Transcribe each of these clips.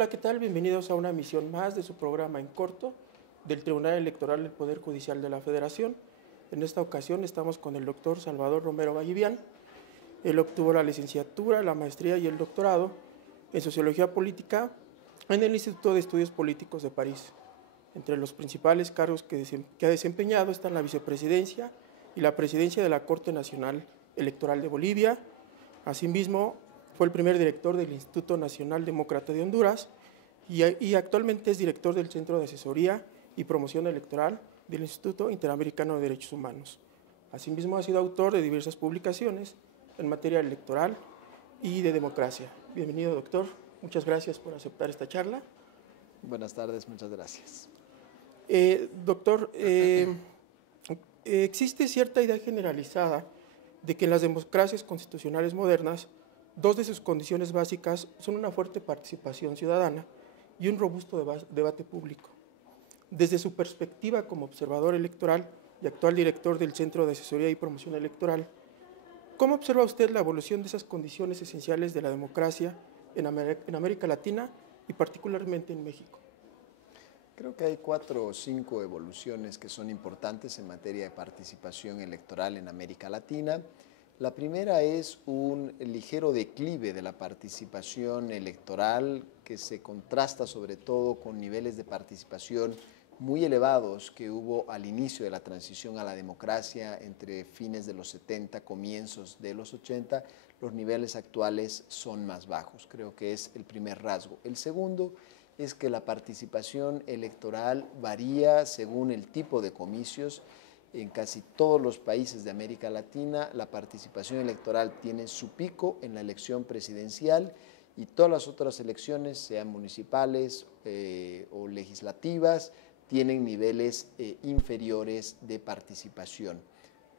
Hola, ¿qué tal? Bienvenidos a una emisión más de su programa en corto del Tribunal Electoral del Poder Judicial de la Federación. En esta ocasión estamos con el doctor Salvador Romero Vallivian. Él obtuvo la licenciatura, la maestría y el doctorado en Sociología Política en el Instituto de Estudios Políticos de París. Entre los principales cargos que ha desempeñado están la vicepresidencia y la presidencia de la Corte Nacional Electoral de Bolivia. Asimismo, fue el primer director del Instituto Nacional Demócrata de Honduras y actualmente es director del Centro de Asesoría y Promoción Electoral del Instituto Interamericano de Derechos Humanos. Asimismo, ha sido autor de diversas publicaciones en materia electoral y de democracia. Bienvenido, doctor. Muchas gracias por aceptar esta charla. Buenas tardes, muchas gracias. Doctor, existe cierta idea generalizada de que en las democracias constitucionales modernas, dos de sus condiciones básicas son una fuerte participación ciudadana y un robusto debate público. Desde su perspectiva como observador electoral y actual director del Centro de Asesoría y Promoción Electoral, ¿cómo observa usted la evolución de esas condiciones esenciales de la democracia en América Latina y particularmente en México? Creo que hay 4 o 5 evoluciones que son importantes en materia de participación electoral en América Latina. La primera es un ligero declive de la participación electoral que se contrasta sobre todo con niveles de participación muy elevados que hubo al inicio de la transición a la democracia entre fines de los 70, comienzos de los 80. Los niveles actuales son más bajos. Creo que es el primer rasgo. El segundo es que la participación electoral varía según el tipo de comicios. En casi todos los países de América Latina, la participación electoral tiene su pico en la elección presidencial y todas las otras elecciones, sean municipales o legislativas, tienen niveles inferiores de participación.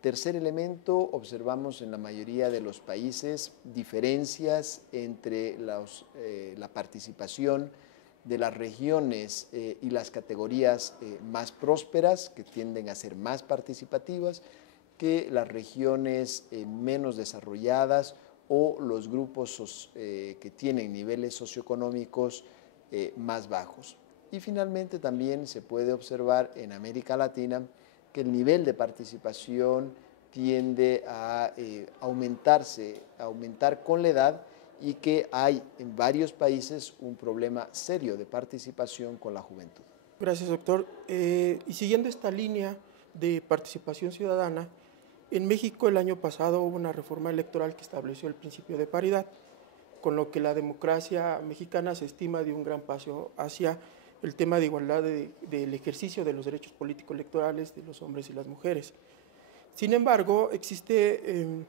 Tercer elemento, observamos en la mayoría de los países diferencias entre la participación de las regiones y las categorías más prósperas, que tienden a ser más participativas, que las regiones menos desarrolladas o los grupos que tienen niveles socioeconómicos más bajos. Y finalmente también se puede observar en América Latina que el nivel de participación tiende a aumentar con la edad, y que hay en varios países un problema serio de participación con la juventud. Gracias, doctor. Y siguiendo esta línea de participación ciudadana, en México el año pasado hubo una reforma electoral que estableció el principio de paridad, con lo que la democracia mexicana se estima de un gran paso hacia el tema de igualdad del ejercicio de los derechos político-electorales de los hombres y las mujeres. Sin embargo, existe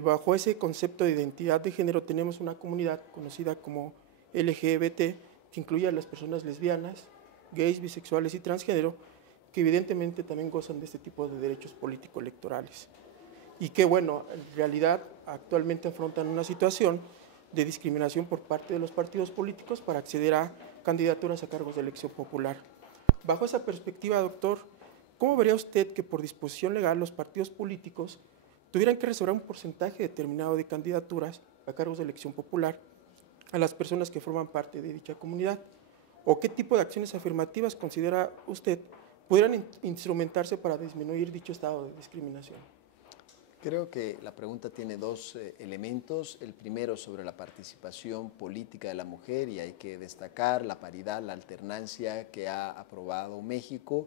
bajo ese concepto de identidad de género tenemos una comunidad conocida como LGBT, que incluye a las personas lesbianas, gays, bisexuales y transgénero, que evidentemente también gozan de este tipo de derechos político-electorales. Y que, bueno, en realidad actualmente afrontan una situación de discriminación por parte de los partidos políticos para acceder a candidaturas a cargos de elección popular. Bajo esa perspectiva, doctor, ¿cómo vería usted que por disposición legal los partidos políticos tuvieran que reservar un porcentaje determinado de candidaturas a cargos de elección popular a las personas que forman parte de dicha comunidad? ¿O qué tipo de acciones afirmativas considera usted pudieran instrumentarse para disminuir dicho estado de discriminación? Creo que la pregunta tiene 2 elementos. El primero sobre la participación política de la mujer, y hay que destacar la paridad, la alternancia que ha aprobado México,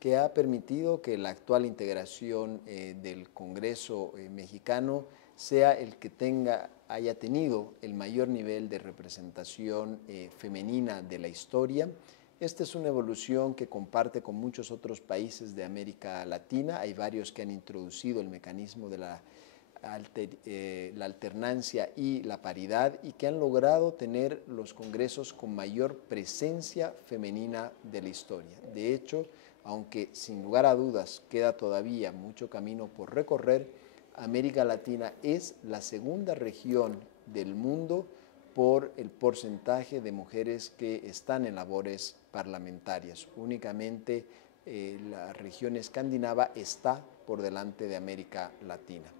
que ha permitido que la actual integración del Congreso mexicano sea el que haya tenido el mayor nivel de representación femenina de la historia. Esta es una evolución que comparte con muchos otros países de América Latina. Hay varios que han introducido el mecanismo de la alternancia y la paridad, y que han logrado tener los congresos con mayor presencia femenina de la historia. De hecho, aunque sin lugar a dudas queda todavía mucho camino por recorrer, América Latina es la segunda región del mundo por el porcentaje de mujeres que están en labores parlamentarias. Únicamente la región escandinava está por delante de América Latina.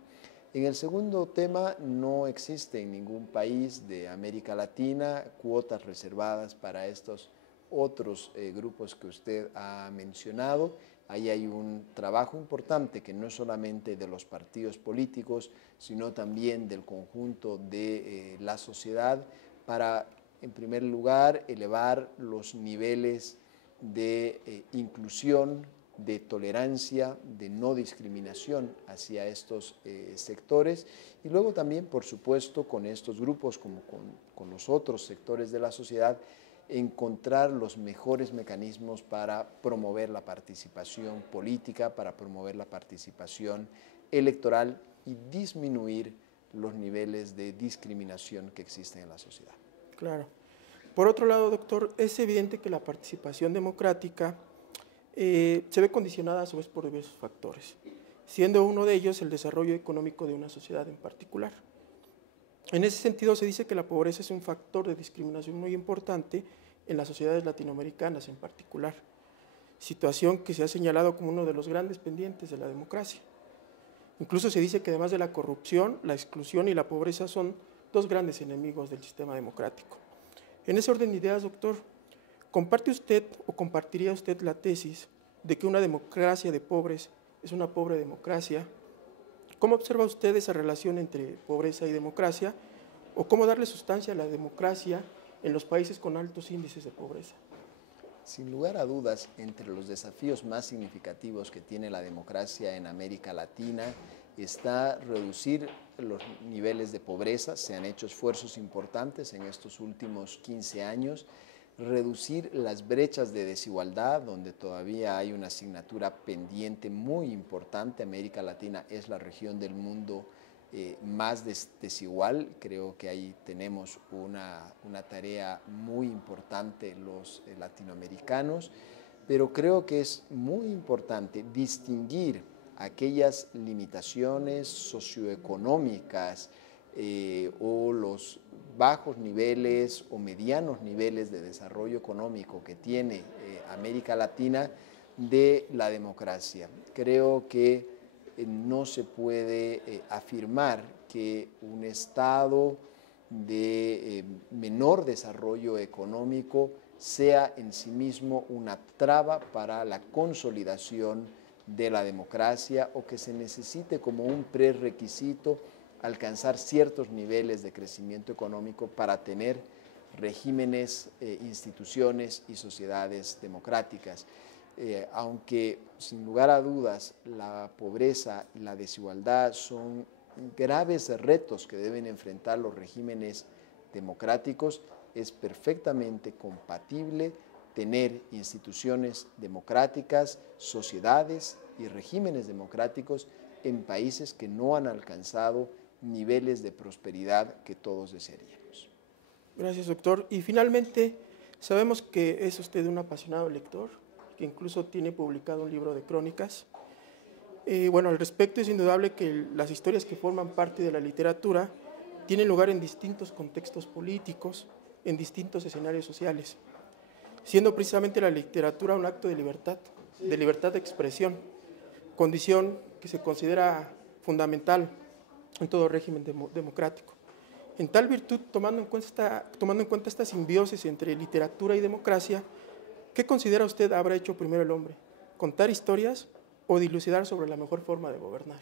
En el segundo tema, no existe en ningún país de América Latina cuotas reservadas para estos otros grupos que usted ha mencionado. Ahí hay un trabajo importante que no es solamente de los partidos políticos, sino también del conjunto de la sociedad para, en primer lugar, elevar los niveles de inclusión, de tolerancia, de no discriminación hacia estos sectores y luego también, por supuesto, con estos grupos como con los otros sectores de la sociedad, encontrar los mejores mecanismos para promover la participación política, para promover la participación electoral y disminuir los niveles de discriminación que existen en la sociedad. Claro. Por otro lado, doctor, es evidente que la participación democrática se ve condicionada a su vez por diversos factores, siendo uno de ellos el desarrollo económico de una sociedad en particular. En ese sentido, se dice que la pobreza es un factor de discriminación muy importante en las sociedades latinoamericanas en particular, situación que se ha señalado como uno de los grandes pendientes de la democracia. Incluso se dice que además de la corrupción, la exclusión y la pobreza son dos grandes enemigos del sistema democrático. En ese orden de ideas, doctor, ¿comparte usted o compartiría usted la tesis de que una democracia de pobres es una pobre democracia? ¿Cómo observa usted esa relación entre pobreza y democracia? ¿O cómo darle sustancia a la democracia en los países con altos índices de pobreza? Sin lugar a dudas, entre los desafíos más significativos que tiene la democracia en América Latina está reducir los niveles de pobreza. Se han hecho esfuerzos importantes en estos últimos 15 años, reducir las brechas de desigualdad, donde todavía hay una asignatura pendiente muy importante. América Latina es la región del mundo más desigual. Creo que ahí tenemos una tarea muy importante los latinoamericanos, pero creo que es muy importante distinguir aquellas limitaciones socioeconómicas o los bajos niveles o medianos niveles de desarrollo económico que tiene América Latina de la democracia. Creo que no se puede afirmar que un Estado de menor desarrollo económico sea en sí mismo una traba para la consolidación de la democracia o que se necesite como un prerequisito alcanzar ciertos niveles de crecimiento económico para tener regímenes, instituciones y sociedades democráticas. Aunque sin lugar a dudas la pobreza y la desigualdad son graves retos que deben enfrentar los regímenes democráticos, es perfectamente compatible tener instituciones democráticas, sociedades y regímenes democráticos en países que no han alcanzado niveles de prosperidad que todos desearíamos. Gracias, doctor. Y finalmente, sabemos que es usted un apasionado lector, que incluso tiene publicado un libro de crónicas. Bueno, al respecto es indudable que las historias que forman parte de la literatura tienen lugar en distintos contextos políticos, en distintos escenarios sociales, siendo precisamente la literatura un acto de libertad de expresión, condición que se considera fundamental en todo régimen democrático. En tal virtud, tomando en cuenta esta simbiosis entre literatura y democracia, ¿qué considera usted habrá hecho primero el hombre? ¿Contar historias o dilucidar sobre la mejor forma de gobernar?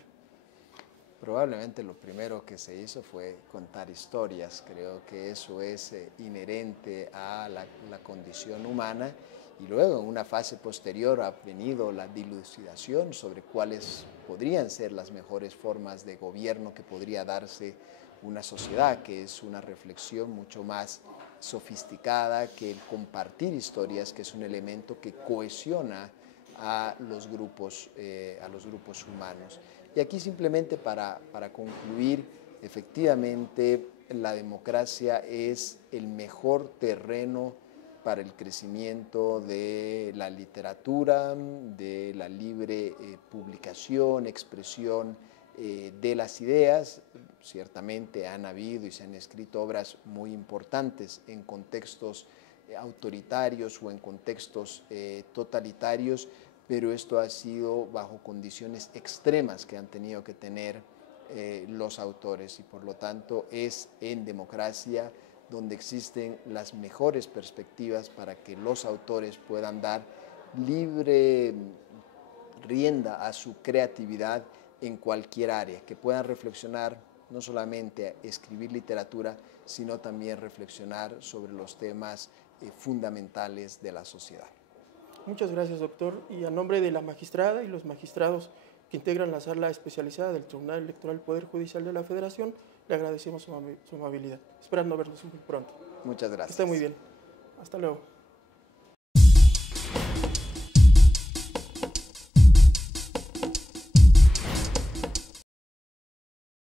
Probablemente lo primero que se hizo fue contar historias. Creo que eso es inherente a la condición humana y luego en una fase posterior ha venido la dilucidación sobre cuáles podrían ser las mejores formas de gobierno que podría darse una sociedad, que es una reflexión mucho más sofisticada que el compartir historias, que es un elemento que cohesiona a los grupos humanos. Y aquí simplemente para concluir, efectivamente la democracia es el mejor terreno para el crecimiento de la literatura, de la libre publicación, expresión de las ideas. Ciertamente han habido y se han escrito obras muy importantes en contextos autoritarios o en contextos totalitarios, pero esto ha sido bajo condiciones extremas que han tenido que tener los autores, y por lo tanto es en democracia donde existen las mejores perspectivas para que los autores puedan dar libre rienda a su creatividad en cualquier área, que puedan reflexionar, no solamente escribir literatura, sino también reflexionar sobre los temas fundamentales de la sociedad. Muchas gracias, doctor. Y a nombre de la magistrada y los magistrados que integran la sala especializada del Tribunal Electoral Poder Judicial de la Federación, le agradecemos su amabilidad. Esperando vernos muy pronto. Muchas gracias. Que esté muy bien. Hasta luego.